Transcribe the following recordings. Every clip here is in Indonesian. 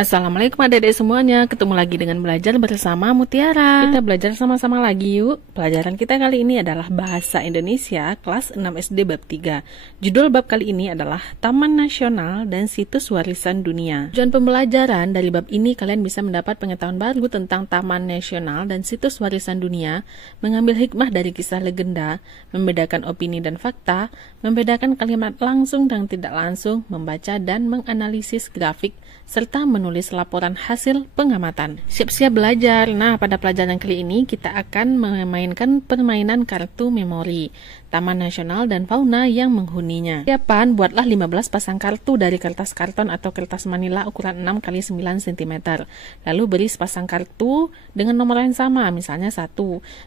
Assalamualaikum adik-adik semuanya, ketemu lagi dengan belajar bersama Mutiara. Kita belajar sama-sama lagi yuk. Pelajaran kita kali ini adalah Bahasa Indonesia kelas 6 SD bab 3. Judul bab kali ini adalah Taman Nasional dan Situs Warisan Dunia. Tujuan pembelajaran dari bab ini kalian bisa mendapat pengetahuan baru tentang Taman Nasional dan Situs Warisan Dunia, mengambil hikmah dari kisah legenda, membedakan opini dan fakta, membedakan kalimat langsung dan tidak langsung, membaca dan menganalisis grafik, serta menulis laporan hasil pengamatan. Siap-siap belajar. Nah, pada pelajaran kali ini kita akan memainkan permainan kartu memori, Taman Nasional dan fauna yang menghuninya. Siapan, buatlah 15 pasang kartu dari kertas karton atau kertas manila ukuran 6 x 9 cm. Lalu beri sepasang kartu dengan nomor yang sama, misalnya 1.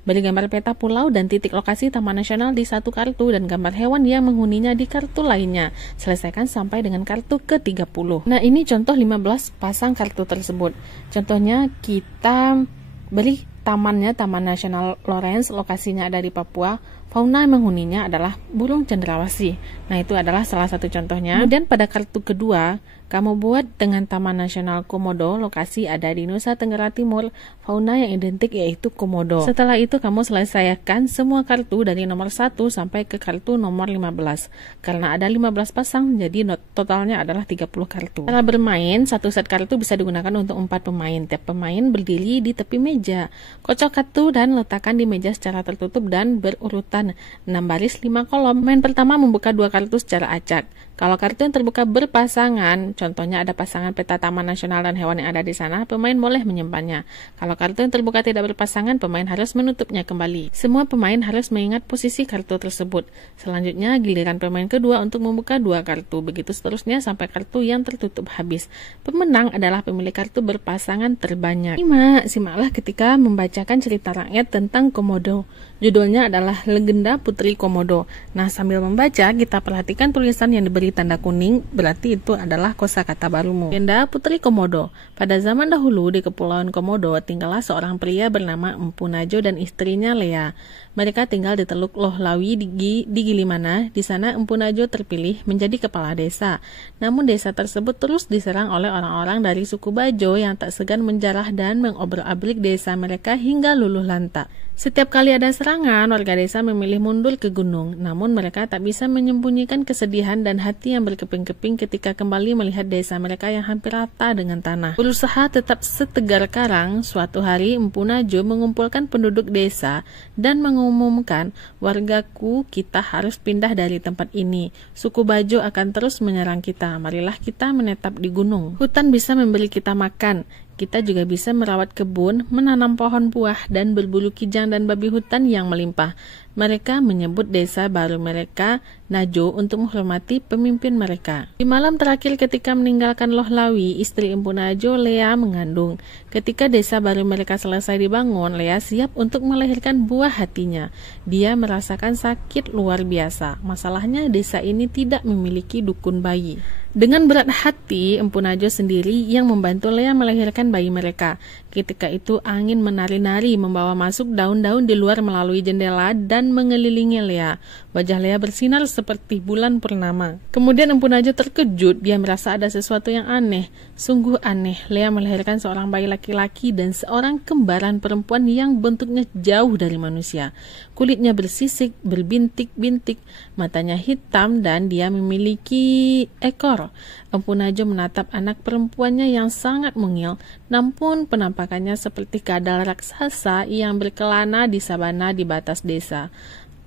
Beri gambar peta pulau dan titik lokasi Taman Nasional di satu kartu dan gambar hewan yang menghuninya di kartu lainnya. Selesaikan sampai dengan kartu ke-30. Nah, ini contoh 15 pasang kartu tersebut. Contohnya kita beri tamannya Taman Nasional Lawrence, lokasinya ada di Papua. Fauna yang menghuninya adalah burung cendrawasih. Nah, itu adalah salah satu contohnya. Kemudian pada kartu kedua, kamu buat dengan Taman Nasional Komodo, lokasi ada di Nusa Tenggara Timur, fauna yang identik yaitu komodo. Setelah itu kamu selesaikan semua kartu dari nomor 1 sampai ke kartu nomor 15. Karena ada 15 pasang, jadi totalnya adalah 30 kartu. Setelah bermain, satu set kartu bisa digunakan untuk 4 pemain. Tiap pemain berdiri di tepi meja. Kocok kartu dan letakkan di meja secara tertutup dan berurutan 6 baris 5 kolom. Pemain pertama membuka 2 kartu secara acak. Kalau kartu yang terbuka berpasangan, contohnya ada pasangan peta Taman Nasional dan hewan yang ada di sana, pemain boleh menyimpannya. Kalau kartu yang terbuka tidak berpasangan, pemain harus menutupnya kembali. Semua pemain harus mengingat posisi kartu tersebut. Selanjutnya, giliran pemain kedua untuk membuka 2 kartu. Begitu seterusnya sampai kartu yang tertutup habis. Pemenang adalah pemilik kartu berpasangan terbanyak. Simaklah ketika membacakan cerita rakyat tentang komodo. Judulnya adalah Legenda Putri Komodo. Nah, sambil membaca, kita perhatikan tulisan yang diberi tanda kuning, berarti itu adalah kosakata barumu. Legenda Putri Komodo. Pada zaman dahulu di Kepulauan Komodo tinggallah seorang pria bernama Empu Najo dan istrinya Lea. Mereka tinggal di Teluk Lohlawi di Gilimana. Di sana Empu Najo terpilih menjadi kepala desa. Namun desa tersebut terus diserang oleh orang-orang dari suku Bajo yang tak segan menjarah dan mengobrak-abrik desa mereka hingga luluh lantak. Setiap kali ada serangan, warga desa memilih mundur ke gunung. Namun mereka tak bisa menyembunyikan kesedihan dan hati yang berkeping-keping ketika kembali melihat desa mereka yang hampir rata dengan tanah. Berusaha tetap setegar karang, suatu hari Empu Najo mengumpulkan penduduk desa dan mengumumkan, "Wargaku, kita harus pindah dari tempat ini. Suku Bajo akan terus menyerang kita. Marilah kita menetap di gunung. Hutan bisa memberi kita makan. Kita juga bisa merawat kebun, menanam pohon buah, dan berburu kijang dan babi hutan yang melimpah." Mereka menyebut desa baru mereka Najo untuk menghormati pemimpin mereka. Di malam terakhir ketika meninggalkan Lohlawi, istri Empu Najo, Lea, mengandung. Ketika desa baru mereka selesai dibangun, Lea siap untuk melahirkan buah hatinya. Dia merasakan sakit luar biasa. Masalahnya desa ini tidak memiliki dukun bayi. Dengan berat hati, Empu Najo sendiri yang membantu Lea melahirkan bayi mereka. Ketika itu angin menari-nari membawa masuk daun-daun di luar melalui jendela dan mengelilingi Lea. Wajah Lea bersinar seperti bulan purnama. Kemudian Empu Najo terkejut, dia merasa ada sesuatu yang aneh. Sungguh aneh, Lea melahirkan seorang bayi laki-laki dan seorang kembaran perempuan yang bentuknya jauh dari manusia. Kulitnya bersisik, berbintik-bintik, matanya hitam dan dia memiliki ekor. Empu Najo menatap anak perempuannya yang sangat mungil, namun penampakannya seperti kadal raksasa yang berkelana di sabana di batas desa.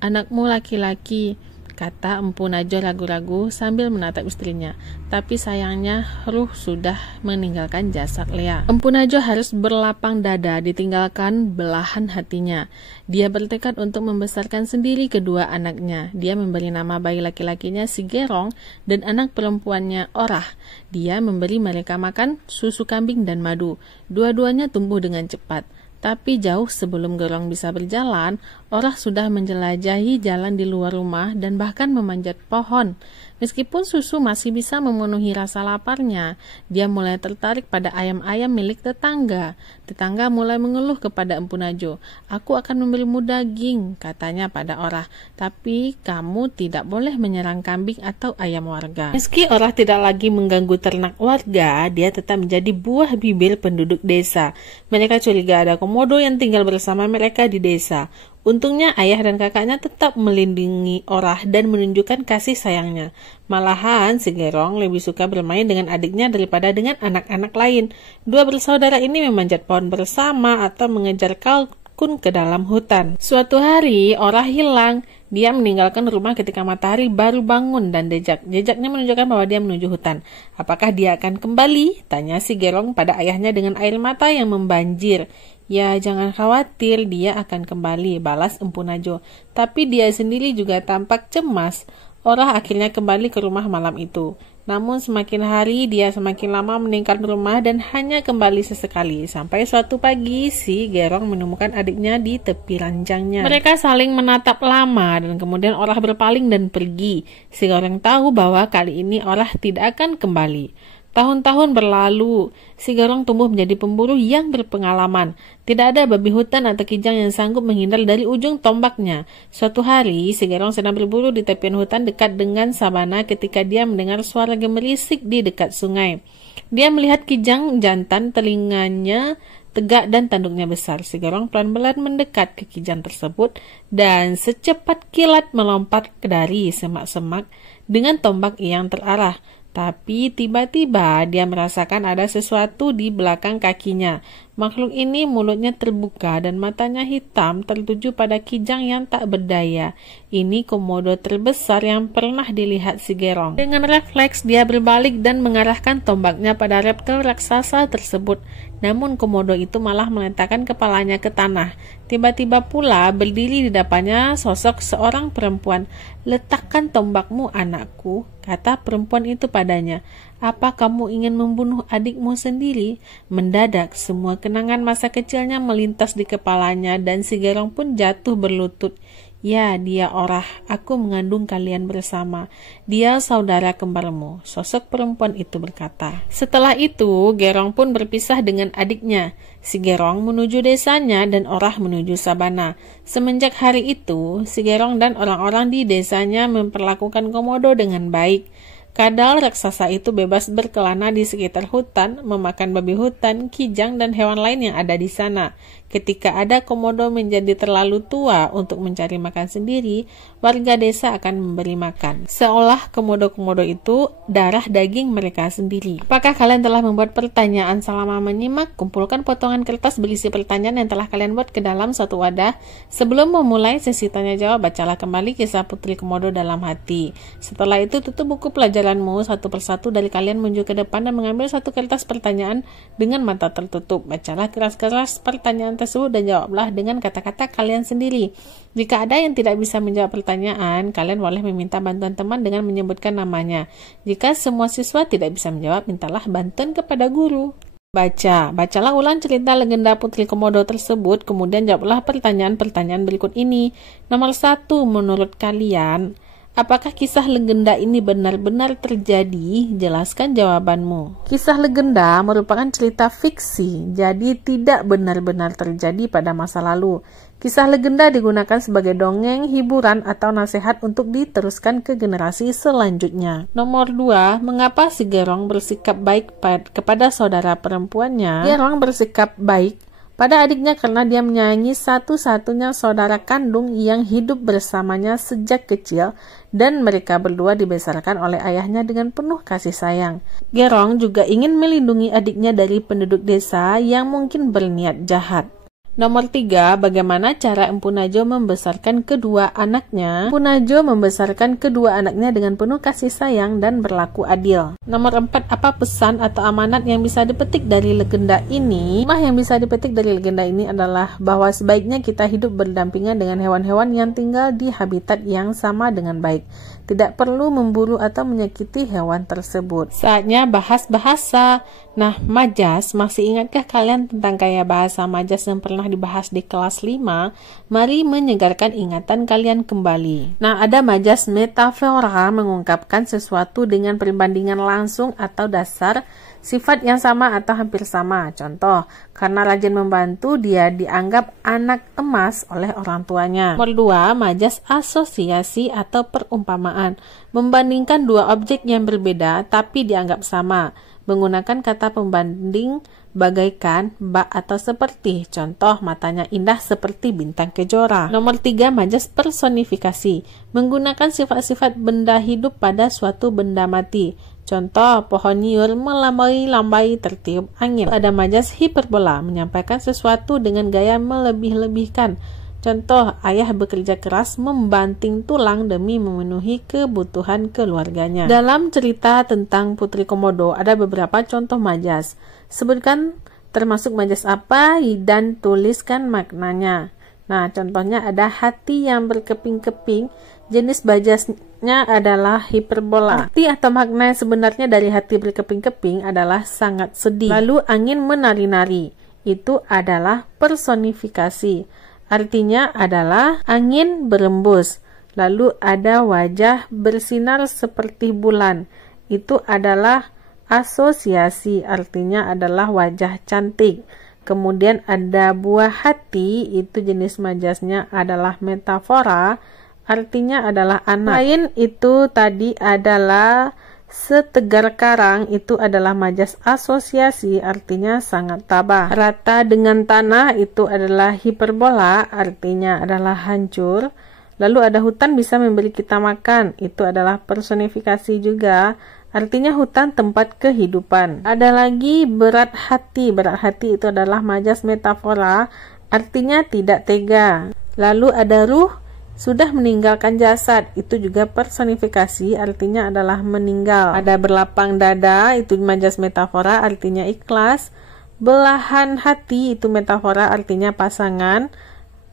"Anakmu laki-laki," kata Empu Najo ragu-ragu sambil menatap istrinya. Tapi sayangnya ruh sudah meninggalkan jasad Lea. Empu Najo harus berlapang dada ditinggalkan belahan hatinya. Dia bertekad untuk membesarkan sendiri kedua anaknya. Dia memberi nama bayi laki-lakinya Sigerong dan anak perempuannya Orah. Dia memberi mereka makan susu kambing dan madu. Dua-duanya tumbuh dengan cepat. Tapi jauh sebelum Gerong bisa berjalan, Orah sudah menjelajahi jalan di luar rumah dan bahkan memanjat pohon. Meskipun susu masih bisa memenuhi rasa laparnya, dia mulai tertarik pada ayam-ayam milik tetangga. Tetangga mulai mengeluh kepada Empu Najo. "Aku akan memberimu daging," katanya pada Orah. "Tapi kamu tidak boleh menyerang kambing atau ayam warga." Meski Orah tidak lagi mengganggu ternak warga, dia tetap menjadi buah bibir penduduk desa. Mereka curiga ada komodo yang tinggal bersama mereka di desa. Untungnya ayah dan kakaknya tetap melindungi Orah dan menunjukkan kasih sayangnya. Malahan si Gerong lebih suka bermain dengan adiknya daripada dengan anak-anak lain. Dua bersaudara ini memanjat pohon bersama atau mengejar kalkun ke dalam hutan. Suatu hari Orah hilang. Dia meninggalkan rumah ketika matahari baru bangun dan jejaknya menunjukkan bahwa dia menuju hutan. "Apakah dia akan kembali?" tanya si Gerong pada ayahnya dengan air mata yang membanjir. "Ya, jangan khawatir, dia akan kembali," balas Empu Najo. Tapi dia sendiri juga tampak cemas. Orah akhirnya kembali ke rumah malam itu. Namun semakin hari dia semakin lama meninggalkan rumah dan hanya kembali sesekali. Sampai suatu pagi si Gerong menemukan adiknya di tepi ranjangnya. Mereka saling menatap lama dan kemudian Orah berpaling dan pergi. Si Gerong tahu bahwa kali ini Orah tidak akan kembali. Tahun-tahun berlalu, si Gerong tumbuh menjadi pemburu yang berpengalaman. Tidak ada babi hutan atau kijang yang sanggup menghindar dari ujung tombaknya. Suatu hari, si Gerong sedang berburu di tepian hutan dekat dengan sabana ketika dia mendengar suara gemerisik di dekat sungai. Dia melihat kijang jantan, telinganya tegak dan tanduknya besar. Si Gerong pelan-pelan mendekat ke kijang tersebut dan secepat kilat melompat dari semak-semak dengan tombak yang terarah. Tapi tiba-tiba dia merasakan ada sesuatu di belakang kakinya. Makhluk ini mulutnya terbuka dan matanya hitam tertuju pada kijang yang tak berdaya. Ini komodo terbesar yang pernah dilihat si Gerong. Dengan refleks dia berbalik dan mengarahkan tombaknya pada reptil raksasa tersebut. Namun komodo itu malah meletakkan kepalanya ke tanah. Tiba-tiba pula berdiri di depannya sosok seorang perempuan. "Letakkan tombakmu, anakku," kata perempuan itu padanya. "Apa kamu ingin membunuh adikmu sendiri?" Mendadak semua kenangan masa kecilnya melintas di kepalanya dan si Gerong pun jatuh berlutut. "Ya, dia Orah. Aku mengandung kalian bersama. Dia saudara kembarmu," sosok perempuan itu berkata. Setelah itu, Gerong pun berpisah dengan adiknya. Si Gerong menuju desanya dan Orah menuju sabana. Semenjak hari itu, si Gerong dan orang-orang di desanya memperlakukan komodo dengan baik. Kadal raksasa itu bebas berkelana di sekitar hutan, memakan babi hutan, kijang, dan hewan lain yang ada di sana. Ketika ada komodo menjadi terlalu tua untuk mencari makan sendiri, warga desa akan memberi makan. Seolah komodo-komodo itu darah daging mereka sendiri. Apakah kalian telah membuat pertanyaan selama menyimak? Kumpulkan potongan kertas berisi pertanyaan yang telah kalian buat ke dalam suatu wadah. Sebelum memulai sesi tanya jawab, bacalah kembali kisah Putri Komodo dalam hati. Setelah itu tutup buku pelajaranmu satu persatu dari kalian menuju ke depan dan mengambil satu kertas pertanyaan dengan mata tertutup. Bacalah keras-keras pertanyaan tersebut dan jawablah dengan kata-kata kalian sendiri. Jika ada yang tidak bisa menjawab pertanyaan, kalian boleh meminta bantuan teman dengan menyebutkan namanya. Jika semua siswa tidak bisa menjawab, mintalah bantuan kepada guru. Bacalah ulang cerita legenda Putri Komodo tersebut, kemudian jawablah pertanyaan-pertanyaan berikut ini. Nomor 1, menurut kalian, apakah kisah legenda ini benar-benar terjadi? Jelaskan jawabanmu. Kisah legenda merupakan cerita fiksi, jadi tidak benar-benar terjadi pada masa lalu. Kisah legenda digunakan sebagai dongeng, hiburan, atau nasihat untuk diteruskan ke generasi selanjutnya. Nomor 2, mengapa si Gerong bersikap baik kepada saudara perempuannya? Gerong bersikap baik pada adiknya karena dia menyayangi satu-satunya saudara kandung yang hidup bersamanya sejak kecil dan mereka berdua dibesarkan oleh ayahnya dengan penuh kasih sayang. Gerong juga ingin melindungi adiknya dari penduduk desa yang mungkin berniat jahat. Nomor 3, bagaimana cara Empu Najo membesarkan kedua anaknya? Empu Najo membesarkan kedua anaknya dengan penuh kasih sayang dan berlaku adil. Nomor 4, apa pesan atau amanat yang bisa dipetik dari legenda ini? Yang bisa dipetik dari legenda ini adalah bahwa sebaiknya kita hidup berdampingan dengan hewan-hewan yang tinggal di habitat yang sama dengan baik. Tidak perlu memburu atau menyakiti hewan tersebut. Saatnya bahas bahasa. Nah, majas, masih ingatkah kalian tentang gaya bahasa majas yang pernah dibahas di kelas 5? Mari menyegarkan ingatan kalian kembali. Nah, ada majas metafora, mengungkapkan sesuatu dengan perbandingan langsung atau dasar sifat yang sama atau hampir sama. Contoh, karena rajin membantu, dia dianggap anak emas oleh orang tuanya. Nomor 2, majas asosiasi atau perumpamaan. Membandingkan dua objek yang berbeda tapi dianggap sama. Menggunakan kata pembanding bagaikan, bak atau seperti. Contoh, matanya indah seperti bintang kejora. Nomor 3, majas personifikasi. Menggunakan sifat-sifat benda hidup pada suatu benda mati. Contoh, pohon nyur melambai-lambai tertiup angin. Ada majas hiperbola, menyampaikan sesuatu dengan gaya melebih-lebihkan. Contoh, ayah bekerja keras membanting tulang demi memenuhi kebutuhan keluarganya. Dalam cerita tentang Putri Komodo, ada beberapa contoh majas. Sebutkan termasuk majas apa dan tuliskan maknanya. Nah, contohnya ada hati yang berkeping-keping. Jenis majasnya adalah hiperbola. Arti atau makna sebenarnya dari hati berkeping-keping adalah sangat sedih. Lalu angin menari-nari, itu adalah personifikasi. Artinya adalah angin berembus. Lalu ada wajah bersinar seperti bulan, itu adalah asosiasi. Artinya adalah wajah cantik. Kemudian ada buah hati, itu jenis majasnya adalah metafora. Artinya adalah anak. Lain itu tadi adalah setegar karang, itu adalah majas asosiasi, artinya sangat tabah. Rata dengan tanah, itu adalah hiperbola, artinya adalah hancur. Lalu ada hutan bisa memberi kita makan, itu adalah personifikasi juga, artinya hutan tempat kehidupan. Ada lagi berat hati. Berat hati itu adalah majas metafora, artinya tidak tega. Lalu ada ruh sudah meninggalkan jasad, itu juga personifikasi, artinya adalah meninggal. Ada berlapang dada, itu majas metafora, artinya ikhlas. Belahan hati, itu metafora, artinya pasangan.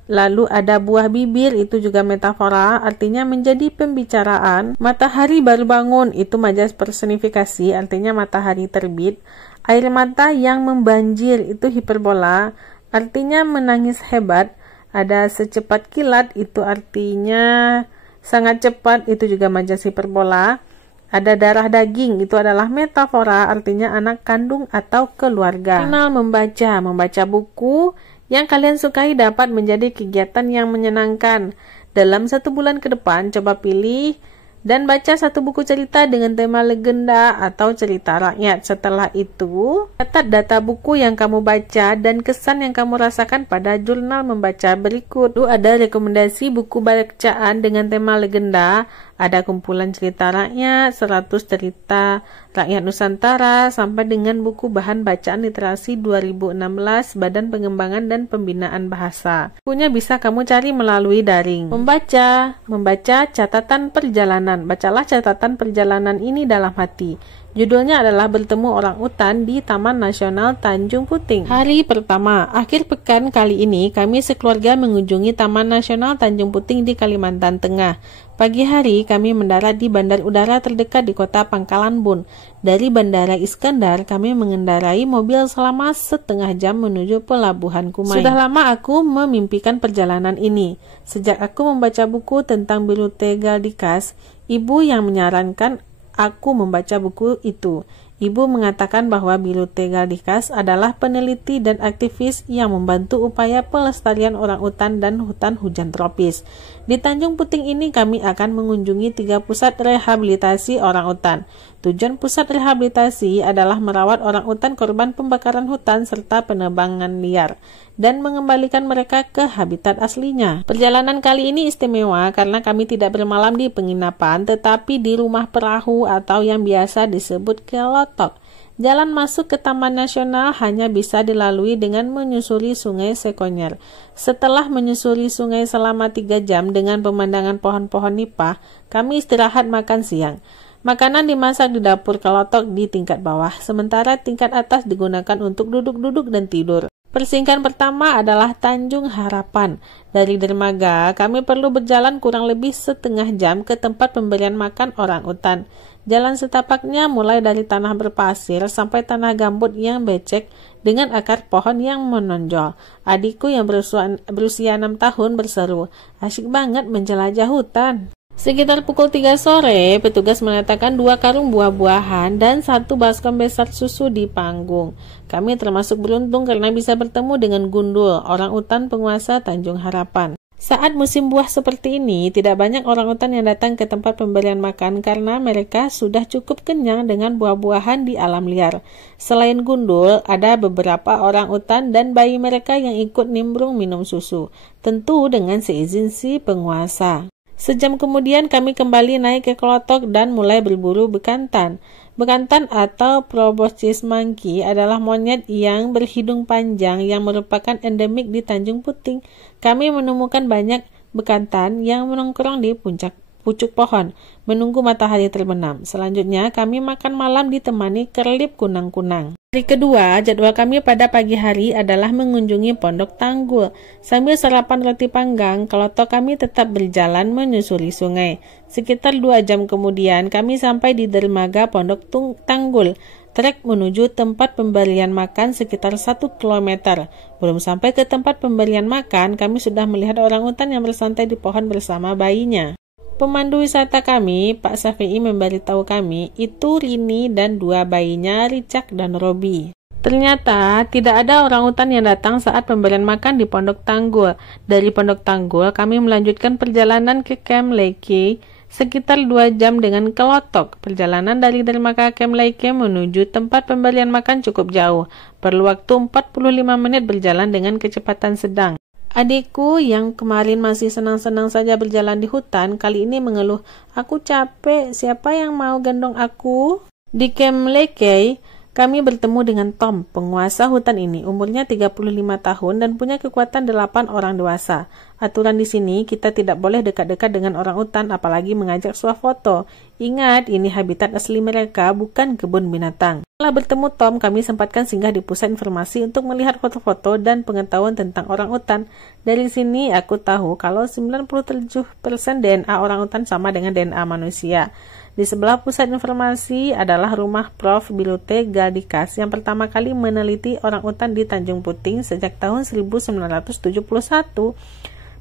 Lalu ada buah bibir, itu juga metafora, artinya menjadi pembicaraan. Matahari baru bangun, itu majas personifikasi, artinya matahari terbit. Air mata yang membanjir, itu hiperbola, artinya menangis hebat. Ada secepat kilat, itu artinya sangat cepat, itu juga majas hiperbola. Ada darah daging, itu adalah metafora, artinya anak kandung atau keluarga. Kenal membaca. Membaca buku yang kalian sukai dapat menjadi kegiatan yang menyenangkan. Dalam 1 bulan ke depan, coba pilih dan baca 1 buku cerita dengan tema legenda atau cerita rakyat. Setelah itu, catat data buku yang kamu baca dan kesan yang kamu rasakan pada jurnal membaca berikut. Lalu ada rekomendasi buku bacaan dengan tema legenda. Ada kumpulan cerita rakyat, 100 cerita rakyat Nusantara, sampai dengan buku bahan bacaan literasi 2016 Badan Pengembangan dan Pembinaan Bahasa. Bukunya bisa kamu cari melalui daring. Membaca catatan perjalanan. Bacalah catatan perjalanan ini dalam hati. Judulnya adalah Bertemu Orang Utan di Taman Nasional Tanjung Puting. Hari pertama, akhir pekan kali ini kami sekeluarga mengunjungi Taman Nasional Tanjung Puting di Kalimantan Tengah. Pagi hari kami mendarat di bandar udara terdekat di kota Pangkalan Bun. Dari Bandara Iskandar kami mengendarai mobil selama setengah jam menuju Pelabuhan Kumai. Sudah lama aku memimpikan perjalanan ini. Sejak aku membaca buku tentang Biruté Galdikas, ibu yang menyarankan aku membaca buku itu. Ibu mengatakan bahwa Biruté Galdikas adalah peneliti dan aktivis yang membantu upaya pelestarian orang utan dan hutan hujan tropis. Di Tanjung Puting ini kami akan mengunjungi 3 pusat rehabilitasi orang utan. Tujuan pusat rehabilitasi adalah merawat orang utan korban pembakaran hutan serta penebangan liar dan mengembalikan mereka ke habitat aslinya. Perjalanan kali ini istimewa karena kami tidak bermalam di penginapan tetapi di rumah perahu atau yang biasa disebut kelotok. Jalan masuk ke Taman Nasional hanya bisa dilalui dengan menyusuri Sungai Sekonyer. Setelah menyusuri sungai selama 3 jam dengan pemandangan pohon-pohon nipah, kami istirahat makan siang. Makanan dimasak di dapur kelotok di tingkat bawah, sementara tingkat atas digunakan untuk duduk-duduk dan tidur. Persinggahan pertama adalah Tanjung Harapan. Dari dermaga, kami perlu berjalan kurang lebih setengah jam ke tempat pemberian makan orang utan. Jalan setapaknya mulai dari tanah berpasir sampai tanah gambut yang becek dengan akar pohon yang menonjol. Adikku yang berusia 6 tahun berseru, "Asyik banget menjelajah hutan." Sekitar pukul 3 sore, petugas meletakkan 2 karung buah-buahan dan 1 baskom besar susu di panggung. Kami termasuk beruntung karena bisa bertemu dengan Gundul, orang utan penguasa Tanjung Harapan. Saat musim buah seperti ini, tidak banyak orang utan yang datang ke tempat pemberian makan karena mereka sudah cukup kenyang dengan buah-buahan di alam liar. Selain Gundul, ada beberapa orang utan dan bayi mereka yang ikut nimbrung minum susu, tentu dengan seizin si penguasa. Sejam kemudian kami kembali naik ke kelotok dan mulai berburu bekantan. Bekantan atau proboscis monkey adalah monyet yang berhidung panjang yang merupakan endemik di Tanjung Puting. Kami menemukan banyak bekantan yang menongkrong di pucuk pohon, menunggu matahari terbenam. Selanjutnya kami makan malam ditemani kerlip kunang-kunang. Hari kedua, jadwal kami pada pagi hari adalah mengunjungi Pondok Tanggul. Sambil sarapan roti panggang, kelotok kami tetap berjalan menyusuri sungai. Sekitar 2 jam kemudian, kami sampai di dermaga Pondok Tanggul. Trek menuju tempat pemberian makan sekitar 1 km. Belum sampai ke tempat pemberian makan, kami sudah melihat orang utan yang bersantai di pohon bersama bayinya. Pemandu wisata kami, Pak Syafi'i, memberitahu kami itu Rini dan 2 bayinya, Richard dan Robi. Ternyata tidak ada orang utan yang datang saat pemberian makan di Pondok Tanggul. Dari Pondok Tanggul kami melanjutkan perjalanan ke Camp Leke sekitar 2 jam dengan kelotok. Perjalanan dari dermaga Camp Leke menuju tempat pemberian makan cukup jauh. Perlu waktu 45 menit berjalan dengan kecepatan sedang. Adikku yang kemarin masih senang-senang saja berjalan di hutan, kali ini mengeluh, "Aku capek, siapa yang mau gendong aku?" Di Camp Leke, kami bertemu dengan Tom, penguasa hutan ini. Umurnya 35 tahun dan punya kekuatan 8 orang dewasa. Aturan di sini, kita tidak boleh dekat-dekat dengan orang utan, apalagi mengajak swafoto. Ingat, ini habitat asli mereka, bukan kebun binatang. Setelah bertemu Tom, kami sempatkan singgah di pusat informasi untuk melihat foto-foto dan pengetahuan tentang orang utan. Dari sini, aku tahu kalau 97% DNA orang utan sama dengan DNA manusia. Di sebelah pusat informasi adalah rumah Prof. Bilute Galdikas yang pertama kali meneliti orang utan di Tanjung Puting sejak tahun 1971.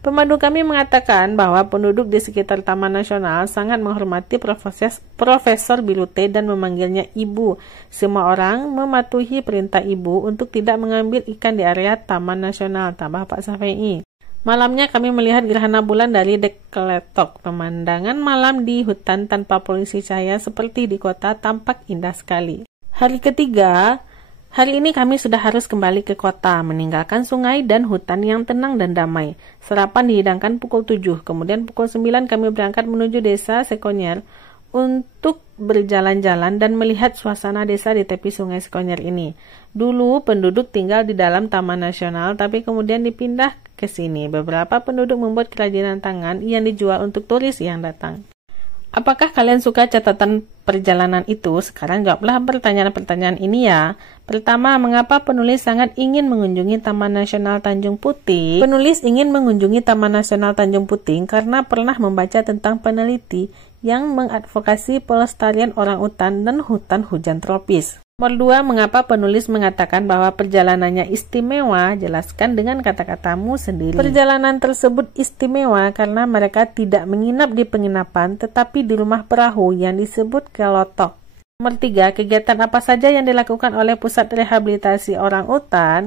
Pemandu kami mengatakan bahwa penduduk di sekitar Taman Nasional sangat menghormati Profesor Bilute dan memanggilnya Ibu. Semua orang mematuhi perintah Ibu untuk tidak mengambil ikan di area Taman Nasional, tambah Pak Syafi'i. Malamnya kami melihat gerhana bulan dari dek kelotok. Pemandangan malam di hutan tanpa polusi cahaya seperti di kota tampak indah sekali. Hari ketiga, hari ini kami sudah harus kembali ke kota, meninggalkan sungai dan hutan yang tenang dan damai. Sarapan dihidangkan pukul 7, kemudian pukul 9 kami berangkat menuju desa Sekonyer untuk berjalan-jalan dan melihat suasana desa di tepi sungai Sekonyer ini. Dulu penduduk tinggal di dalam Taman Nasional, tapi kemudian dipindah ke sini. Beberapa penduduk membuat kerajinan tangan yang dijual untuk turis yang datang. Apakah kalian suka catatan perjalanan itu? Sekarang jawablah pertanyaan-pertanyaan ini ya. Pertama, mengapa penulis sangat ingin mengunjungi Taman Nasional Tanjung Puting? Penulis ingin mengunjungi Taman Nasional Tanjung Puting karena pernah membaca tentang peneliti yang mengadvokasi pelestarian orang utan dan hutan hujan tropis. Nomor 2, mengapa penulis mengatakan bahwa perjalanannya istimewa? Jelaskan dengan kata-katamu sendiri. Perjalanan tersebut istimewa karena mereka tidak menginap di penginapan, tetapi di rumah perahu yang disebut kelotok. Nomor 3, kegiatan apa saja yang dilakukan oleh pusat rehabilitasi orang utan?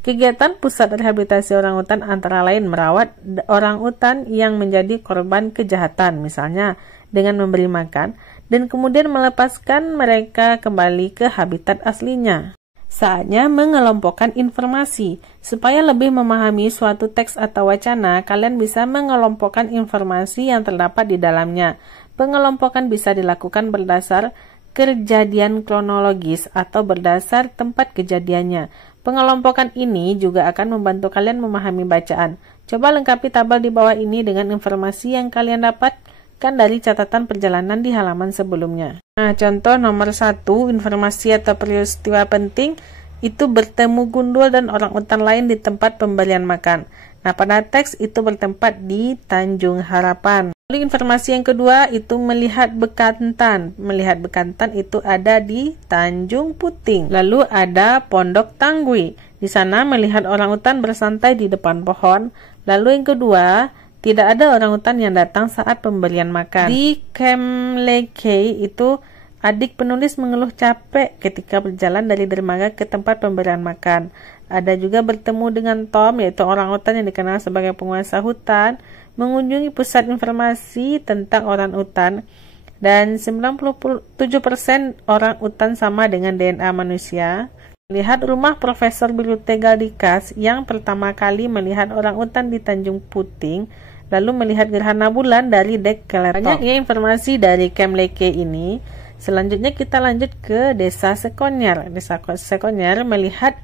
Kegiatan pusat rehabilitasi orang utan antara lain merawat orang utan yang menjadi korban kejahatan, misalnya dengan memberi makan, dan kemudian melepaskan mereka kembali ke habitat aslinya. Saatnya mengelompokkan informasi. Supaya lebih memahami suatu teks atau wacana, kalian bisa mengelompokkan informasi yang terdapat di dalamnya. Pengelompokan bisa dilakukan berdasar kejadian kronologis atau berdasar tempat kejadiannya. Pengelompokan ini juga akan membantu kalian memahami bacaan. Coba lengkapi tabel di bawah ini dengan informasi yang kalian dapatkan dari catatan perjalanan di halaman sebelumnya. Nah, contoh nomor 1, informasi atau peristiwa penting itu bertemu gundul dan orangutan lain di tempat pemberian makan. Nah, pada teks itu bertempat di Tanjung Harapan. Lalu informasi yang kedua itu melihat bekantan. Melihat bekantan itu ada di Tanjung Puting. Lalu ada Pondok Tanggui. Di sana melihat orangutan bersantai di depan pohon. Lalu yang kedua, tidak ada orangutan yang datang saat pemberian makan. Di Kem Lekei itu adik penulis mengeluh capek ketika berjalan dari dermaga ke tempat pemberian makan. Ada juga bertemu dengan Tom, yaitu orangutan yang dikenal sebagai penguasa hutan, mengunjungi pusat informasi tentang orangutan, dan 97% orangutan sama dengan DNA manusia. Melihat rumah Profesor Bilutegaldikas yang pertama kali melihat orangutan di Tanjung Puting, lalu melihat gerhana bulan dari dek Keletok. Banyak ya informasi dari Kem Lekei ini. Selanjutnya kita lanjut ke Desa Sekonyer. Desa Sekonyer melihat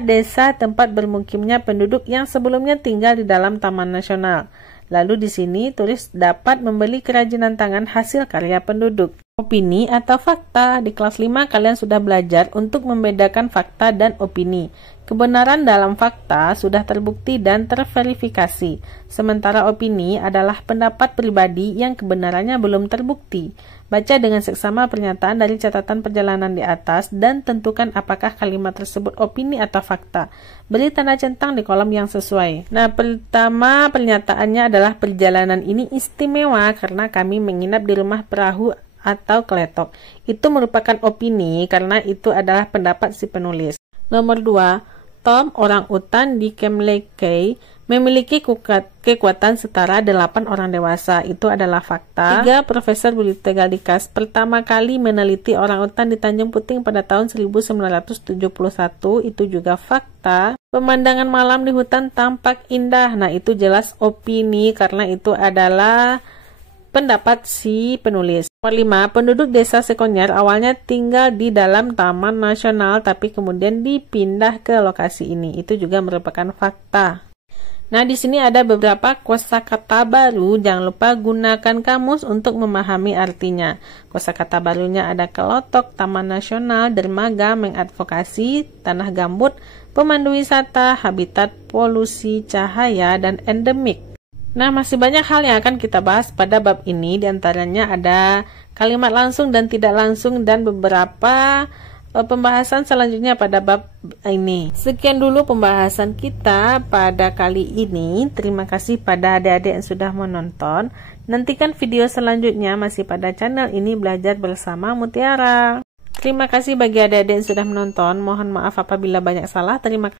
desa tempat bermukimnya penduduk yang sebelumnya tinggal di dalam Taman Nasional. Lalu di sini turis dapat membeli kerajinan tangan hasil karya penduduk. Opini atau fakta. Di kelas 5 kalian sudah belajar untuk membedakan fakta dan opini. Kebenaran dalam fakta sudah terbukti dan terverifikasi, sementara opini adalah pendapat pribadi yang kebenarannya belum terbukti. Baca dengan seksama pernyataan dari catatan perjalanan di atas dan tentukan apakah kalimat tersebut opini atau fakta. Beri tanda centang di kolom yang sesuai. Nah, pertama pernyataannya adalah perjalanan ini istimewa karena kami menginap di rumah perahu atau keletok. Itu merupakan opini karena itu adalah pendapat si penulis. Nomor 2, Tom, orangutan di Kem Lekei, memiliki kekuatan setara 8 orang dewasa. Itu adalah fakta. 3, Profesor Bilutegaldikas pertama kali meneliti orangutan di Tanjung Puting pada tahun 1971. Itu juga fakta. Pemandangan malam di hutan tampak indah. Nah, itu jelas opini karena itu adalah pendapat si penulis. Nomor 5, penduduk desa Sekonyer awalnya tinggal di dalam Taman Nasional tapi kemudian dipindah ke lokasi ini. Itu juga merupakan fakta. Nah, di sini ada beberapa kosakata baru. Jangan lupa gunakan kamus untuk memahami artinya. Kosakata barunya ada kelotok, Taman Nasional, dermaga, mengadvokasi, tanah gambut, pemandu wisata, habitat, polusi, cahaya, dan endemik. Nah, masih banyak hal yang akan kita bahas pada bab ini. Di antaranya ada kalimat langsung dan tidak langsung dan beberapa pembahasan selanjutnya pada bab ini. Sekian dulu pembahasan kita pada kali ini. Terima kasih pada adik-adik yang sudah menonton. Nantikan video selanjutnya masih pada channel ini, Belajar Bersama Mutiara. Terima kasih bagi adik-adik yang sudah menonton. Mohon maaf apabila banyak salah. Terima kasih.